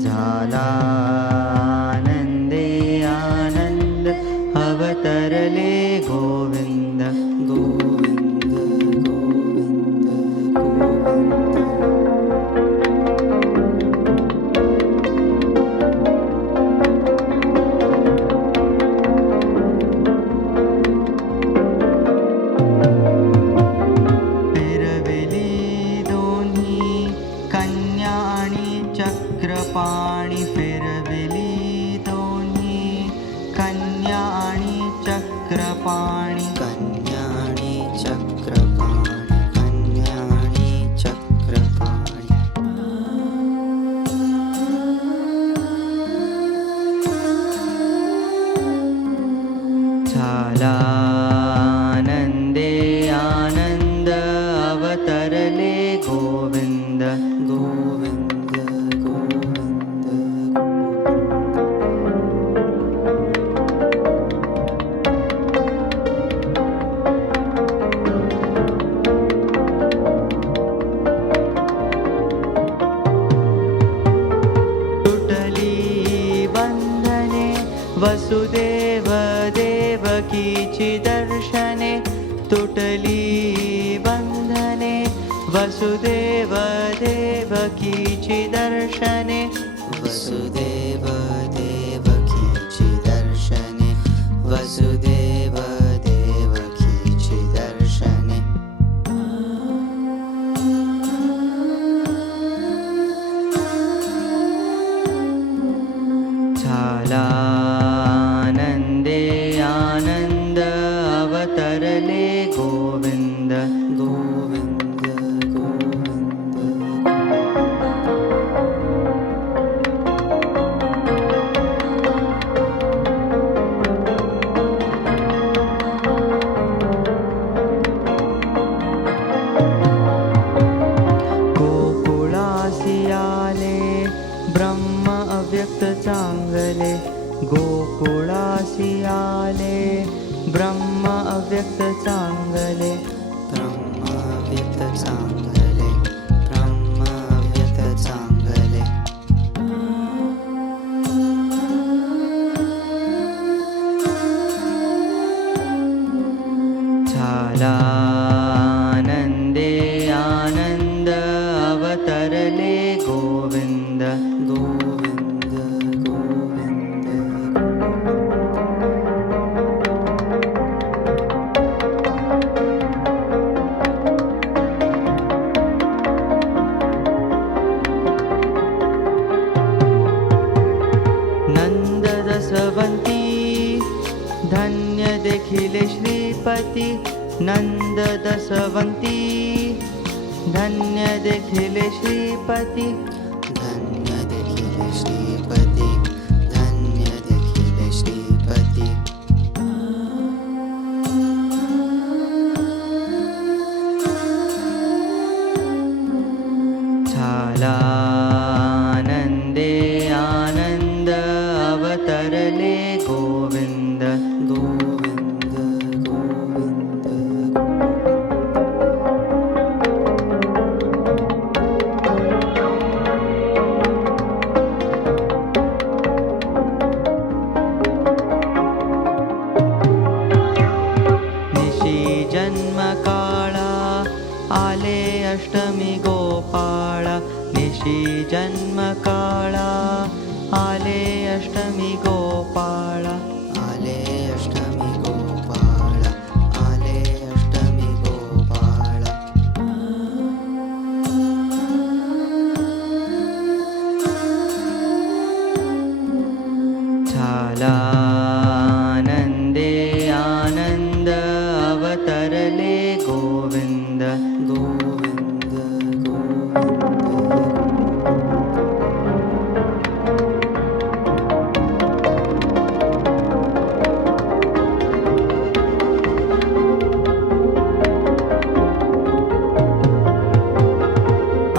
झाला आनंदे आनंद अवतरले गोविंद गोविंद गोविंद गोविंद. चक्रपाणी फिरविली दोन्ही कन्या आणि चक्रपाणी कन्या आणि चक्रपाणी कन्या आणि चक्रपाणी. झाला आनंदे आनंद अवतरले गोविंद गोविंद. वसुदेव देवकीची दर्शने तुटली बंधने वसुदेव देवकीची दर्शने वसुदेव देवकीची दर्शने वसुदेव देवकीची दर्शने. झाला आनंद अवतरले गोविंद गोविंद गोविंद. गोकुळासी आले ब्रह्म अव्यक्त चांगले गोकुळासी आले ब्रह्म अव्यक्त चांगले ब्रह्म अव्यक्त चांगले ब्रह्म अव्यक्त चांगले. झाला आनंदे आनंद अवतरले गोविंद गोविंद गोविंद. नंद दसवंती धन्य देखिले श्रीपती नंद दसवंती धन्य देखिले श्रीपती धन्य देखिले श्रीपती धन्य देखिले श्रीपती. झाला आनंदे आनंद अवतरले गोविंद गोविंद गोविंद. निशी जन्म काळा आले अष्टमी गोपाळा निशी जन्म काळा आले अष्टमी गोपाळा आले अष्टमी गोपाळा आले अष्टमी गोपाळा. झाला आनंदे आनंद अवतरले गोविंद गोविंद गोविंद.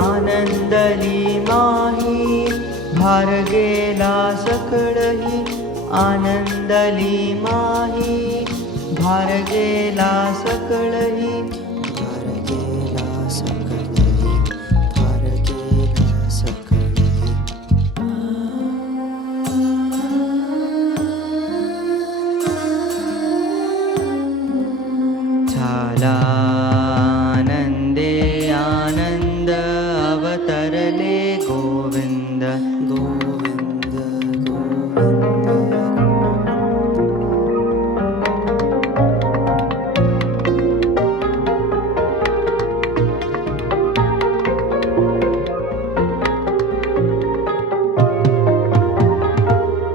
आनंदली माही भार गेला सकळही आनंदली माही भार गेला सकळही भार गेला सकळही भार गेला सकळही. गोविंद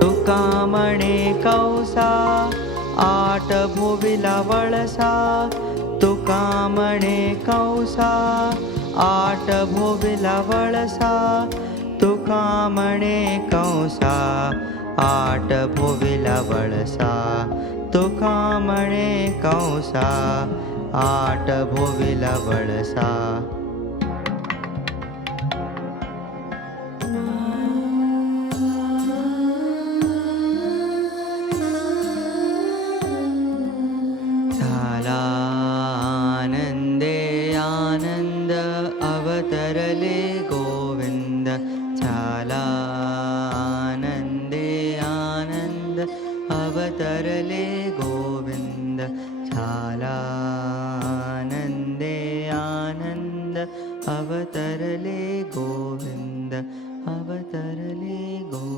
तुका म्हणे कौसा आठ भुविला वळसा तुका म्हणे कौसा आठ भुविला वळसा तुका म्हणे कौसा आठ भुविला वळसा तुका म्हणे कौसा आठ भुविला वळसा झाला आनंदे आनंद अवतरले गोविंद झाला आनंदे आनंद अवतरले गोविंद झाला आनंदे आनंद अवतरले गोविंद अवतरले गोविंद